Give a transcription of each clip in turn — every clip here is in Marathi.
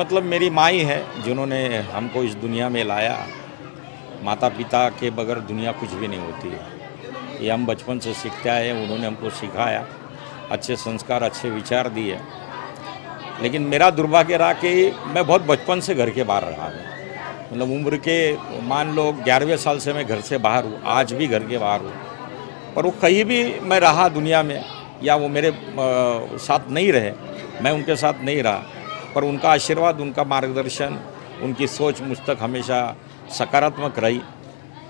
मतलब मेरी माँ ही है जिन्होंने हमको इस दुनिया में लाया। माता पिता के बगैर दुनिया कुछ भी नहीं होती है। ये हम बचपन से सीखते आए हैं, उन्होंने हमको सिखाया, अच्छे संस्कार अच्छे विचार दिए। लेकिन मेरा दुर्भाग्य रहा कि मैं बहुत बचपन से घर के बाहर रहा हूँ। मतलब उम्र के मान लो 11वें साल से मैं घर से बाहर हूँ, आज भी घर के बाहर हूँ। पर वो कहीं भी मैं रहा दुनिया में या वो मेरे साथ नहीं रहे, मैं उनके साथ नहीं रहा, पर उनका आशीर्वाद, उनका मार्गदर्शन, उनकी सोच मुझ तक हमेशा सकारात्मक रही।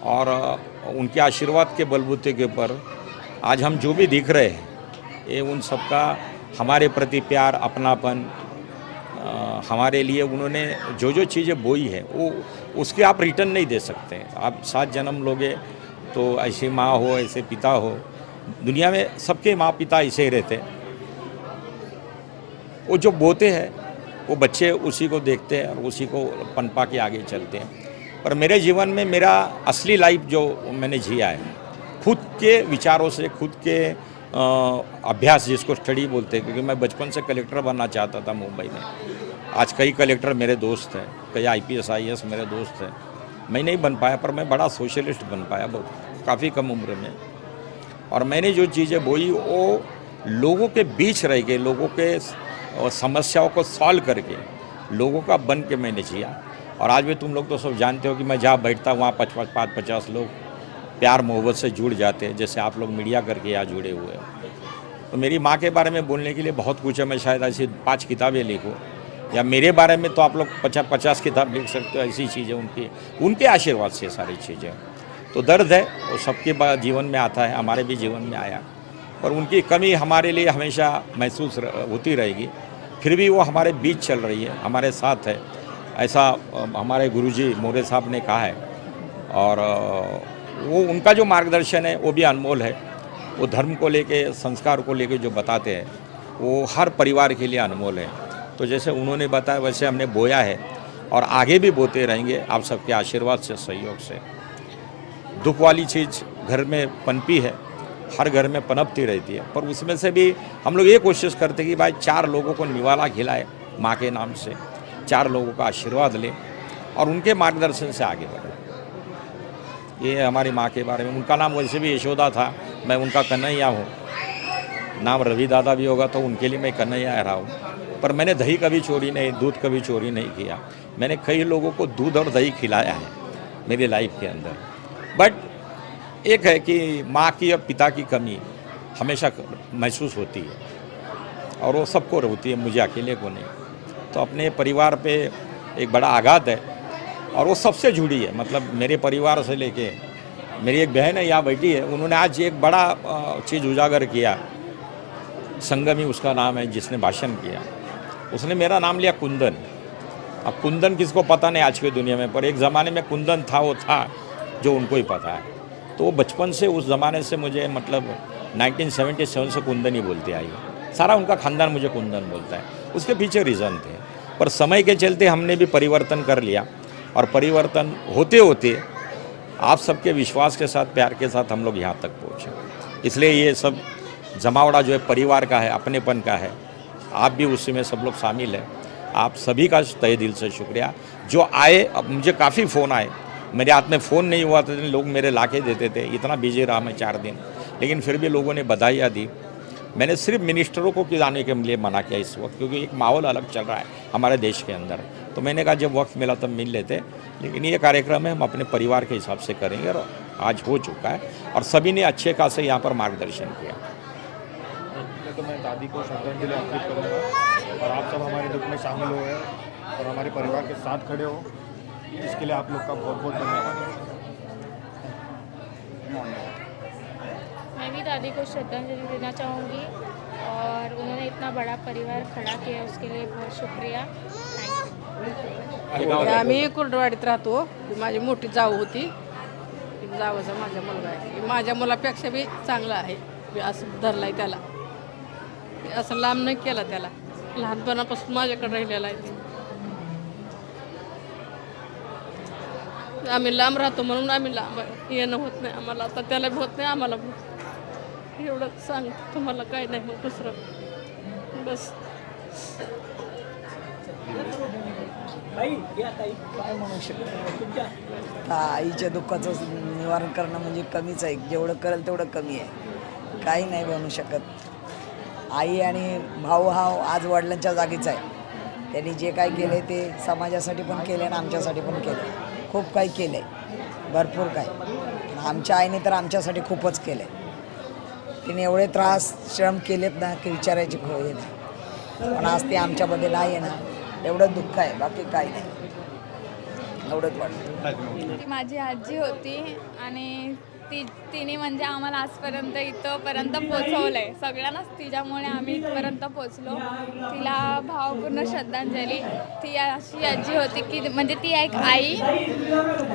और उनके आशीर्वाद के बलबूते के ऊपर आज हम जो भी दिख रहे हैं, ये उन सबका हमारे प्रति प्यार, अपनापन, हमारे लिए उन्होंने जो जो चीज़ें बोई है वो उसके आप रिटर्न नहीं दे सकते। आप 7 जन्म लोगे तो ऐसी माँ हो, ऐसे पिता हो, दुनिया में सबके माँ पिता ऐसे ही रहते हैं। वो जो बोते हैं वो बच्चे उसी को देखते हैं और उसी को पनपा के आगे चलते हैं। पर मेरे जीवन में मेरा असली लाइफ जो मैंने जिया है, खुद के विचारों से, खुद के अभ्यास जिसको स्टडी बोलते हैं, क्योंकि मैं बचपन से कलेक्टर बनना चाहता था मुंबई में। आज कई कलेक्टर मेरे दोस्त हैं, कई IPS IAS मेरे दोस्त हैं। मैं नहीं बन पाया, पर मैं बड़ा सोशलिस्ट बन पाया बहुत काफ़ी कम उम्र में। और मैंने जो चीज़ें बोई वो लोगों के बीच रह के, लोगों के समस्याओं को सॉल्व करके, लोगों का बन के मैंने जिया। और आज भी तुम लोग तो सब जानते हो कि मैं जहाँ बैठता वहाँ 50 लोग प्यार मोहब्बत से जुड़ जाते हैं, जैसे आप लोग मीडिया करके यहाँ जुड़े हुए हो। तो मेरी माँ के बारे में बोलने के लिए बहुत कुछ है। मैं शायद ऐसी 5 किताबें लिखूँ, या मेरे बारे में तो आप लोग 50 किताब लिख सकते हो। ऐसी चीज़ें उनके आशीर्वाद से सारी चीज़ें। तो दर्द है वो सबके जीवन में आता है, हमारे भी जीवन में आया, पर उनकी कमी हमारे लिए हमेशा महसूस होती रहेगी। फिर भी वो हमारे बीच चल रही है, हमारे साथ है, ऐसा हमारे गुरुजी मोरे साहब ने कहा है। और वो उनका जो मार्गदर्शन है वो भी अनमोल है। वो धर्म को लेके, संस्कार को लेके जो बताते हैं वो हर परिवार के लिए अनमोल है। तो जैसे उन्होंने बताया वैसे हमने बोया है और आगे भी बोते रहेंगे आप सबके आशीर्वाद से, सहयोग से। दुख वाली चीज़ घर में पनपी है, हर घर में पनपती रहती है, पर उसमें से भी हम लोग ये कोशिश करते कि भाई 4 लोगों को निवाला खिलाए माँ के नाम से, 4 लोगों का आशीर्वाद लें और उनके मार्गदर्शन से आगे बढ़े। ये हमारी माँ के बारे में। उनका नाम वैसे भी यशोदा था, मैं उनका कन्हैया हूँ। नाम रवि दादा भी होगा तो उनके लिए मैं कन्हैया रहा हूँ। पर मैंने दही कभी चोरी नहीं, दूध कभी चोरी नहीं किया। मैंने कई लोगों को दूध और दही खिलाया है मेरी लाइफ के अंदर। बट एक है कि माँ की और पिता की कमी हमेशा महसूस होती है और वो सबको होती है, मुझे अकेले को नहीं। तो अपने परिवार पे एक बड़ा आघात है और वो सबसे जुड़ी है। मतलब मेरे परिवार से लेके मेरी एक बहन है यहाँ बैठी है, उन्होंने आज एक बड़ा चीज़ उजागर किया। संगमी उसका नाम है जिसने भाषण किया, उसने मेरा नाम लिया कुंदन। अब कुंदन किसको पता नहीं आज की दुनिया में, पर एक ज़माने में कुंदन था, वो था जो उनको ही पता है। तो वो बचपन से उस ज़माने से मुझे, मतलब 1977 से कुंदन ही बोलते आई। सारा उनका खानदान मुझे कुंदन बोलता है। उसके पीछे रीज़न थे, पर समय के चलते हमने भी परिवर्तन कर लिया और परिवर्तन होते होते आप सबके विश्वास के साथ, प्यार के साथ हम लोग यहाँ तक पहुँचे। इसलिए ये सब जमावड़ा जो है परिवार का है, अपनेपन का है। आप भी उसी में सब लोग शामिल हैं। आप सभी का तहे दिल से शुक्रिया जो आए। अब मुझे काफ़ी फ़ोन आए, मेरे हाथ में फ़ोन नहीं हुआ था, लोग मेरे लाके देते थे। इतना बिजी रहा मैं 4 दिन, लेकिन फिर भी लोगों ने बधाइयाँ दी। मैंने सिर्फ मिनिस्टरों को आने के लिए मना किया इस वक्त, क्योंकि एक माहौल अलग चल रहा है हमारे देश के अंदर। तो मैंने कहा जब वक्त मिला तब मिल लेते, लेकिन ये कार्यक्रम है हम अपने परिवार के हिसाब से करेंगे और आज हो चुका है और सभी ने अच्छे खासे यहाँ पर मार्गदर्शन किया। तो मैं दादी को श्रद्धांजलि अर्पित करूँगा और आप सब हमारे दुख में शामिल हो गए और हमारे परिवार के साथ खड़े हो, इसके लिए आप लोग का बहुत बहुत धन्यवाद। मैं भी दादी को श्रद्धांजलि देना चाहूँगी और उन्होंने इतना बड़ा परिवार खड़ा किया उसके लिए बहुत शुक्रिया। आम्ही कुर्डवाडीत राहतो। माझी मोठी जाऊ होती, जावचा माझा मुलगा आहे। माझ्या मुलापेक्षा बी चांगला आहे, मी असं धरलाय त्याला, असं लांब नाही केला त्याला, लहानपणापासून माझ्याकडे राहिलेला आहे। आम्ही लांब राहतो म्हणून आम्ही लांब येणं होत नाही आम्हाला, आता त्याला भी होत नाही आम्हाला भी। एवढंच सांगतो तुम्हाला, काय नाही मग दुसरं बस। काय म्हणू शकतो? आईच्या दुःखाचं निवारण करणं म्हणजे कमीच आहे. जेवढं करेल तेवढं कमी आहे. काही नाही बनू शकत. आई आणि भाऊ हा आज वडिलांच्या जागीच आहे. त्यांनी जे काय केले ते समाजासाठी पण केले आणि आमच्यासाठी पण केले. खूप काही केलं आहे, भरपूर काही. आमच्या आईने तर आमच्यासाठी खूपच केलं आहे. तिने एवढे त्रास श्रम केलेत ना की विचारायची हे नाही. पण आज ते आमच्यामध्ये नाही आहे ना, एवढं दुःख आहे, बाकी काही नाही. एवढंच वाटतं. ती माझी आजी होती आणि तिने म्हणजे आम्हाला आजपर्यंत इथंपर्यंत पोचवलंय. सगळ्यांनाच तिच्यामुळे आम्ही इथपर्यंत पोचलो. तिला भावपूर्ण श्रद्धांजली. ती अशी आजी होती की म्हणजे ती एक आई,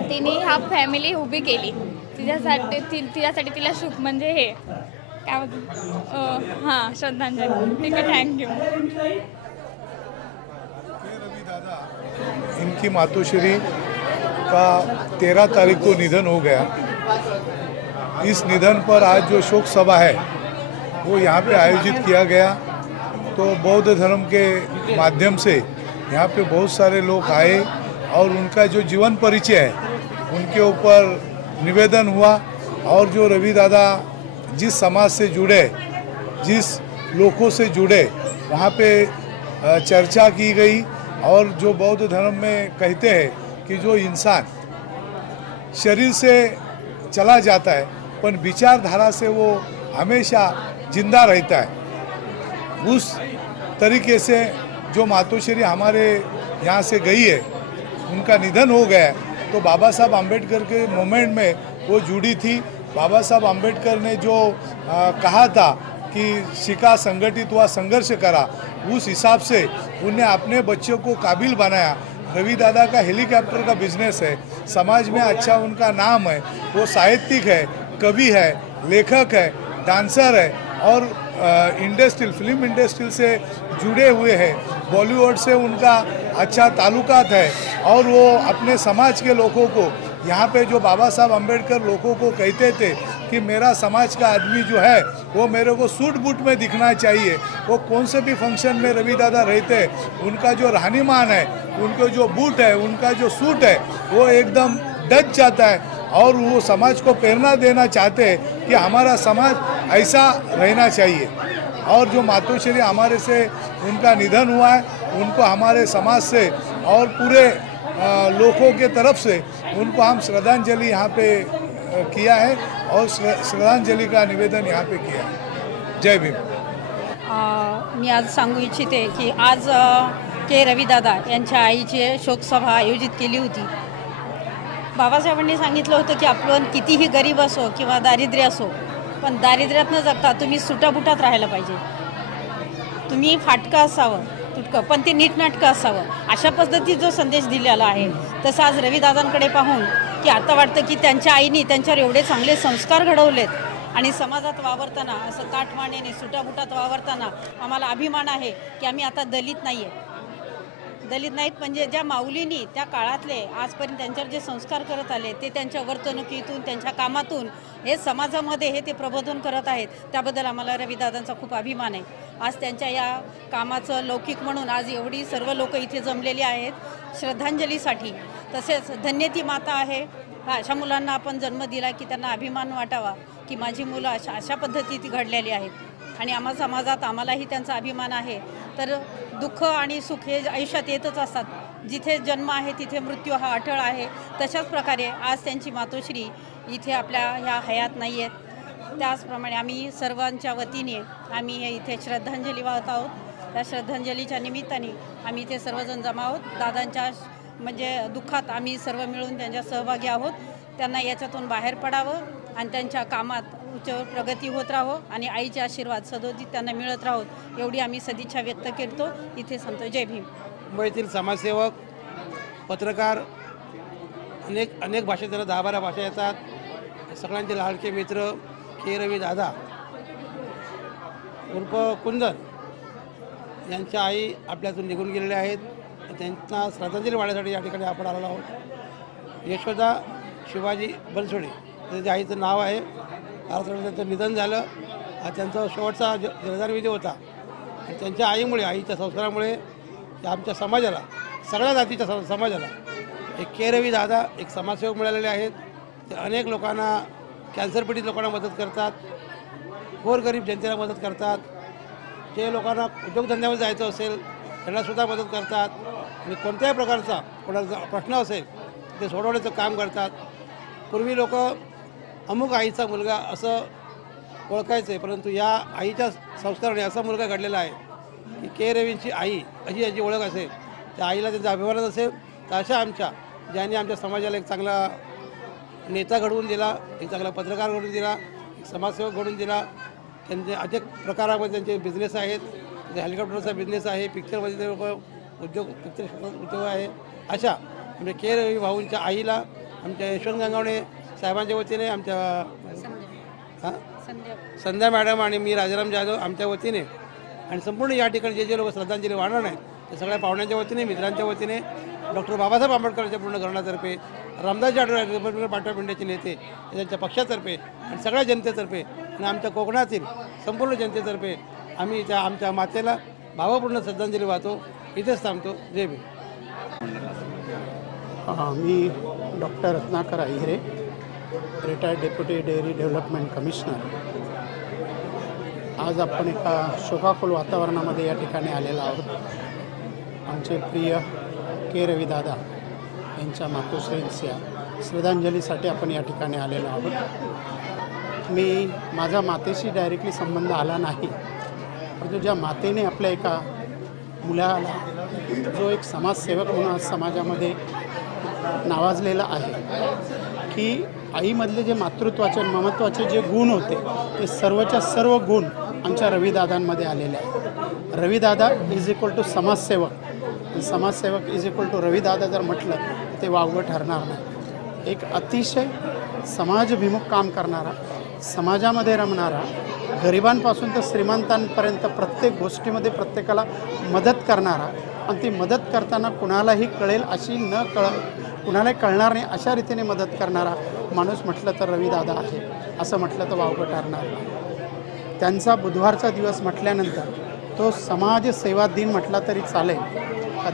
तिने हा फॅमिली उभी केली. तिच्यासाठी तिला शुभ म्हणजे हे काय म्हणतो हां श्रद्धांजली. ठीक आहे, थँक्यू. इनकी मातोश्री का 13 तारीख को निधन हो गया। इस निधन पर आज जो शोक सभा है वो यहाँ पे आयोजित किया गया। तो बौद्ध धर्म के माध्यम से यहाँ पे बहुत सारे लोग आए और उनका जो जीवन परिचय है उनके ऊपर निवेदन हुआ। और जो रवि दादा जिस समाज से जुड़े, जिस लोगों से जुड़े, वहाँ पे चर्चा की गई। और जो बौद्ध धर्म में कहते हैं कि जो इंसान शरीर से चला जाता है पर विचारधारा से वो हमेशा जिंदा रहता है, उस तरीके से जो मातोश्री हमारे यहाँ से गई है, उनका निधन हो गया है। तो बाबा साहब आम्बेडकर के मूवमेंट में वो जुड़ी थी। बाबा साहब आम्बेडकर ने जो कहा था कि शिका, संगठित हुआ, संघर्ष करा, उस हिसाब से उन्हें अपने बच्चों को काबिल बनाया। रवि दादा का हेलीकॉप्टर का बिजनेस है, समाज में अच्छा उनका नाम है। वो साहित्यिक है, कवि है, लेखक है, डांसर है और इंडस्ट्रियल फिल्म इंडस्ट्री से जुड़े हुए हैं। बॉलीवुड से उनका अच्छा ताल्लुकात है और वो अपने समाज के लोगों को यहाँ पे जो बाबा साहब अम्बेडकर लोगों को कहते थे कि मेरा समाज का आदमी जो है वो मेरे को सूट बूट में दिखना चाहिए। वो कौन से भी फंक्शन में रवि दादा रहते हैं, उनका जो रहनीमान है, उनको जो बूट है, उनका जो सूट है, वो एकदम डच जाता है। और वो समाज को प्रेरणा देना चाहते हैं कि हमारा समाज ऐसा रहना चाहिए। और जो मातोश्री हमारे से उनका निधन हुआ है, उनको हमारे समाज से और पूरे लोगों के तरफ से उनको हम श्रद्धांजलि यहाँ पे किया है और श्रद्धांजलि का निवेदन यहाँ पे किया है। जय भीम। मी आज सांगू इच्छिते की आज के रविदादा यांच्या आईची शोकसभा आयोजित केली होती। बाबासाहेबांनी सांगितलं होतं की आपण कितीही गरीब असो किंवा दारिद्र्य असो, पण दारिद्र्यात न जगता तुम्ही सुटाबुटात राहायला पाहिजे। तुम्ही फाटकं असावं, तुटकं, पण ते नीटनाटकं असावं, अशा पद्धतीत जो संदेश दिलेला आहे। तसं आज रविदादांकडे पाहून की आता वाटतं की त्यांच्या आईने त्यांच्यावर एवढे चांगले संस्कार घडवलेत आणि समाजात वावरताना असं काटमानेने सुटाबुटात वावरताना आम्हाला अभिमान आहे की आम्ही आता दलित नाही आहे। दलित नाहीत म्हणजे ज्या माऊलींनी त्या काळातले आजपर्यंत त्यांच्यावर जे संस्कार करत आले ते त्यांच्या वर्तणुकीतून, त्यांच्या कामातून हे समाजामध्ये हे ते प्रबोधन करत आहेत। त्याबद्दल आम्हाला रविदादांचा खूप अभिमान आहे। आज त्यांच्या या कामाचं लौकिक म्हणून आज एवढी सर्व लोक इथे जमलेली आहेत श्रद्धांजलीसाठी। तसेच धन्य ती माता आहे, अशा मुलांना आपण जन्म दिला की त्यांना अभिमान वाटावा की माझी मुलं अशा पद्धतीत घडलेली आहेत आणि आम्हा समाजात आम्हालाही त्यांचा अभिमान आहे। तर दुःख आणि सुख हे आयुष्यात येतच असतात, जिथे जन्म आहे तिथे मृत्यू हा अटळ आहे। तशाच प्रकारे आज त्यांची मातोश्री इथे आपल्या ह्या हयात नाही आहेत। त्याचप्रमाणे आम्ही सर्वांच्या वतीने आम्ही हे इथे श्रद्धांजली वाहत आहोत। त्या श्रद्धांजलीच्या निमित्ताने आम्ही इथे सर्वजण जमा आहोत। दादांच्या म्हणजे दुःखात आम्ही सर्व मिळून त्यांच्या सहभागी आहोत। त्यांना याच्यातून बाहेर पडावं आणि त्यांच्या कामात उच्च प्रगती होत राहो आणि आईचे आशीर्वाद सदोदित त्यांना मिळत राहोत एवढी आम्ही सदिच्छा व्यक्त करतो। इथे सांगतो जय भीम। मुंबईतील समाजसेवक, पत्रकार, अनेक भाषेत 10-12 भाषा येतात। सगळ्यांचे लाडके मित्र के रवी दादा उर्फ कुंदन यांच्या आई आपल्यातून निघून गेलेल्या आहेत। त्यांना श्रद्धांजली वाहण्यासाठी या ठिकाणी आपण आलेलो आहोत। यशोदा शिवाजी बनसोडे त्याच्या आईचं नाव आहे। त्यांचं निधन झालं, हा त्यांचा शेवटचा जलदान विधी होता आणि त्यांच्या आईमुळे, आईच्या संस्कारामुळे त्या आमच्या समाजाला, सगळ्या जातीच्या समाजाला एक के रवी दादा एक समाजसेवक मिळालेले आहेत. ते अनेक लोकांना, कॅन्सरपीडित लोकांना मदत करतात, गोरगरीब जनतेला मदत करतात, जे लोकांना उद्योगधंद्यामध्ये जायचं असेल त्यांनासुद्धा मदत करतात आणि कोणत्याही प्रकारचा कोणाचा प्रश्न असेल ते सोडवण्याचं काम करतात. पूर्वी लोक अमुक आईचा मुलगा असं ओळखायचे, परंतु या आईच्या संस्काराने असा मुलगा घडलेला आहे की के रवींची आई अशी याची ओळख असेल, त्या आईला त्यांचा अभिमानच असेल. तर अशा आमच्या ज्यांनी आमच्या समाजाला एक चांगला नेता घडवून दिला, एक चांगला पत्रकार घडवून दिला, एक समाजसेवक घडवून दिला. त्यांचे अनेक प्रकारामध्ये त्यांचे बिझनेस आहेत. ते हेलिकॉप्टरचा बिझनेस आहे, पिक्चरमध्ये ते लोक पिक्चर उद्योग आहे. अशा म्हणजे के रवी भाऊंच्या आईला आमच्या यशवंत गंगावणे साहेबांच्या वतीने, आमच्या संध्या मॅडम आणि मी राजाराम जाधव आमच्या वतीने आणि संपूर्ण या ठिकाणी जे लोक श्रद्धांजली वाहणार आहेत ते सगळ्या पाहुण्यांच्या वतीने, मित्रांच्या वतीने, डॉक्टर बाबासाहेब आंबेडकरांच्या पूर्ण घराण्यातर्फे, रामदासजी आठवले पाठ्यापिंड्याचे नेते त्यांच्या पक्षातर्फे आणि सगळ्या जनतेतर्फे आणि आमच्या कोकणातील संपूर्ण जनतेतर्फे आम्ही त्या आमच्या मातेला भावपूर्ण श्रद्धांजली वाहतो. इथेच थांबतो. जय भीम. मी doctor Ratnakar Ahire, retired deputy dairy development commissioner. आज आपण एका शोकाकुल वातावरणामध्ये या ठिकाणी आलेलो आहोत. आमचे प्रिय के रवी दादा यांच्या मातोश्रींच्या श्रद्धांजलीसाठी आपण या ठिकाणी आलेलो आहोत. माझा मातेशी डायरेक्टली संबंध आला नाही, परंतु ज्या मातेने आपल्या एका मुलाला, जो एक समाजसेवक म्हणून आज समाजामध्ये नावाजलेला आहे, की आईमधले जे मातृत्वाचे ममत्वाचे जे गुण होते ते सर्वच्या सर्व गुण आमच्या रविदादांमध्ये आलेले आहेत. रविदादा इज इक्वल टू समाजसेवक, समाजसेवक इज इक्वल टू रविदादा जर म्हटलं तर ते वावगं ठरणार नाही. एक अतिशय समाजभिमुख काम करणारा, समाजामध्ये रमणारा, गरिबांपासून तर श्रीमंतांपर्यंत प्रत्येक गोष्टीमध्ये प्रत्येकाला मदत करणारा आणि ती मदत करताना कुणालाही कळेल अशी कुणालाही कळणार नाही अशा रीतीने मदत करणारा माणूस म्हटलं तर रविदादा आहे, असं म्हटलं तर वावगं ठरणार नाही. त्यांचा बुधवारचा दिवस म्हटल्यानंतर तो समाजसेवा दिन म्हटला तरी चालेल.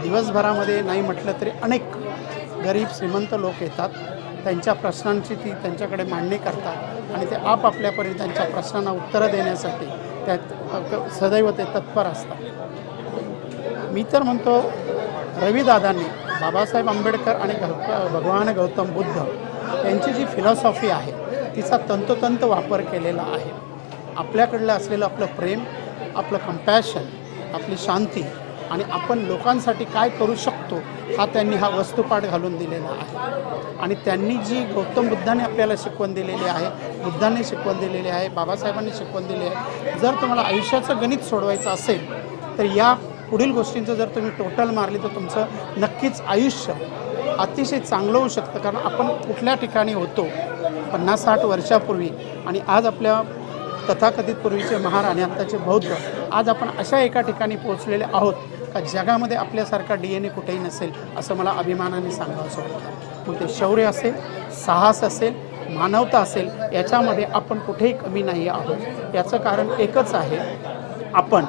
दिवसभरामध्ये नाही म्हटलं तरी अनेक गरीब श्रीमंत लोक येतात, त्यांच्या प्रश्नांची ती त्यांच्याकडे मांडणी करतात आणि ते आपापल्यापर्यंत त्यांच्या प्रश्नांना उत्तरं देण्यासाठी त्यात सदैव ते तत्पर असतात. मी तर म्हणतो रविदादांनी बाबासाहेब आंबेडकर आणि भगवान गौतम बुद्ध यांची जी फिलॉसॉफी आहे तिचा तंतोतंत वापर केलेला आहे. आपल्याकडलं असलेलं आपलं प्रेम, आपलं कंपॅशन, आपली शांती आणि आपण लोकांसाठी काय करू शकतो हा त्यांनी हा वस्तुपाठ घालून दिलेला आहे. आणि त्यांनी जी गौतम बुद्धाने आपल्याला शिकवण दिलेली आहे, बुद्धांनी शिकवण दिलेली आहे, बाबासाहेबांनी शिकवण दिली आहे. जर तुम्हाला आयुष्याचं गणित सोडवायचं असेल तर या पुढील गोष्टींचं जर तुम्ही टोटल मारली तर तुमचं नक्कीच आयुष्य अतिशय चांगलं होऊ शकतं. कारण आपण कुठल्या ठिकाणी होतो 50-60 वर्षापूर्वी आणि आज आपल्या तथाकथित पूर्वीचे महार आणि आत्ताचे बौद्ध आज आपण अशा एका ठिकाणी पोहोचलेले आहोत का जगामध्ये आपल्यासारखा DNA कुठेही नसेल असं मला अभिमानाने सांगावंसं वाटतं. मग ते शौर्य असेल, साहस असेल, मानवता असेल, याच्यामध्ये आपण कुठेही कमी नाही आहोत. याचं कारण एकच आहे, आपण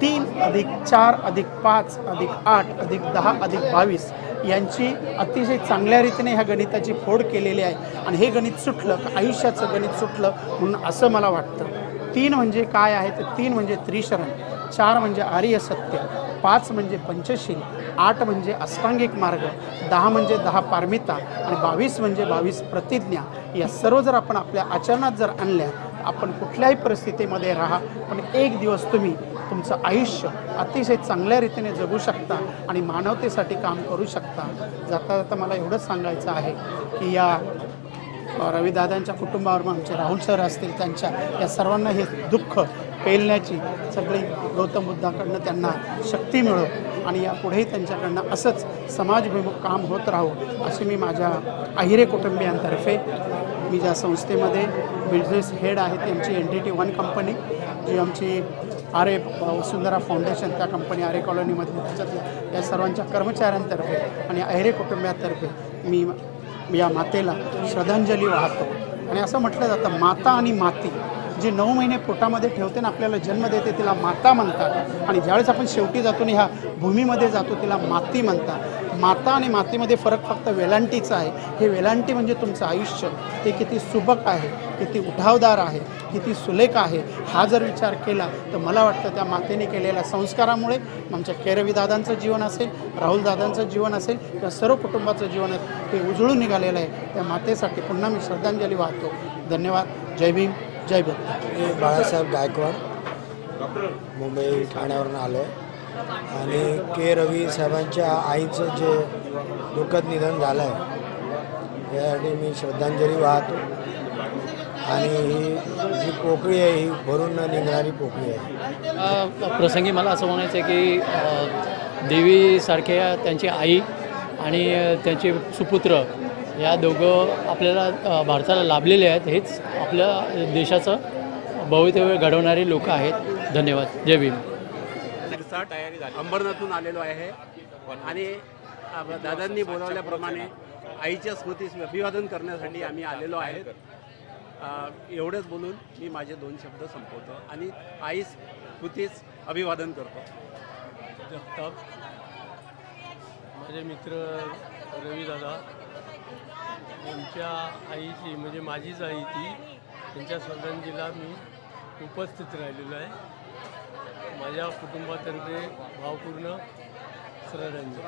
3+4+5+8+10+22 यांची अतिशय चांगल्या रीतीने ह्या गणिताची फोड केलेली आहे. आणि हे गणित सुटलं का आयुष्याचं गणित सुटलं म्हणून असं मला वाटतं. 3 म्हणजे काय आहे तर 3 म्हणजे त्रिशरण, 4 म्हणजे आर्य सत्य, 5 म्हणजे पंचशील, 8 म्हणजे अष्टांगिक मार्ग, 10 म्हणजे 10 पारमिता आणि 22 म्हणजे 22 प्रतिज्ञा. या सर्व जर आपण आपल्या आचरणात जर आणल्या आपण कुठल्याही परिस्थितीमध्ये राहा पण एक दिवस तुम्ही तुमचं आयुष्य अतिशय चांगल्या रीतीने जगू शकता आणि मानवतेसाठी काम करू शकता. जाता जाता मला एवढंच सांगायचं आहे की या रविदादांच्या कुटुंबावर आमचे राहुल सर असतील, त्यांच्या या सर्वांना हे दुःख पेलण्याची सगळी गौतम बुद्धाकडनं त्यांना शक्ती मिळो आणि यापुढेही त्यांच्याकडनं असंच समाजभिमुख काम होत राहो अशी मी माझ्या अहिरे कुटुंबियांतर्फे, मी ज्या संस्थेमध्ये बिझनेस हेड आहे त्यांची NTT1 कंपनी, जी आमची आरे वसुंधरा फाउंडेशन त्या कंपनी आरे कॉलनीमधली, त्याच्यातल्या या सर्वांच्या कर्मचाऱ्यांतर्फे आणि अहिरे कुटुंबियांतर्फे मी या मातेला श्रद्धांजली वाहतो. आणि असं म्हटलं जातं माता आणि माती जी 9 महिने पोटामध्ये ठेवते ना, आपल्याला जन्म देते, तिला माता म्हणतात. आणि ज्यावेळेस आपण शेवटी जातो आणि ह्या भूमीमध्ये जातो तिला माती म्हणतात. माता आणि मातीमध्ये फरक फक्त वेलांटीचा आहे. हे वेलांटी म्हणजे तुमचं आयुष्य, ते किती सुबक आहे, किती उठावदार आहे, किती सुलेख आहे. हा जर विचार केला तर मला वाटतं त्या मातेने केलेल्या संस्कारामुळे आमच्या केरवी दादांचं जीवन असेल, राहुल दादांचं जीवन असेल किंवा सर्व कुटुंबाचं जीवन हे उजळून निघालेलं आहे. त्या मातेसाठी पुन्हा मी श्रद्धांजली वाहतो. धन्यवाद. जय भीम, जय भक्त. मी बाळासाहेब गायकवाड मुंबई ठाण्यावरून आलो आहे आणि के रवी साहेबांच्या आईचं जे दुःखद निधन झालं आहे यासाठी मी श्रद्धांजली वाहतो. आणि ही जी पोकळी आहे ही भरून न निघणारी पोकळी आहे. प्रसंगी मला असं म्हणायचं आहे की देवीसारख्या त्यांची आई आणि त्यांचे सुपुत्र या दोघं आपल्याला भारताला लाभलेले आहेत. हेच आपल्या देशाचं भवितव्य घडवणारे लोक आहेत. धन्यवाद. जय भीम. तयारी झाली. अंबरनाथून आलेलो आहे आणि दादांनी बोलावल्याप्रमाणे आईच्या स्मृतीस अभिवादन करण्यासाठी आम्ही आलेलो आहे. एवढंच बोलून मी माझे 2 शब्द संपवतो आणि आईस स्मृतीस अभिवादन करतो. जगताप माझे मित्र रवी दादा यांच्या आईची म्हणजे माझीच आई ती त्यांच्या श्रद्धांजलीला मी उपस्थित राहिलेलो आहे. माझ्या कुटुंबातर्फे भावपूर्ण श्रद्धांजली.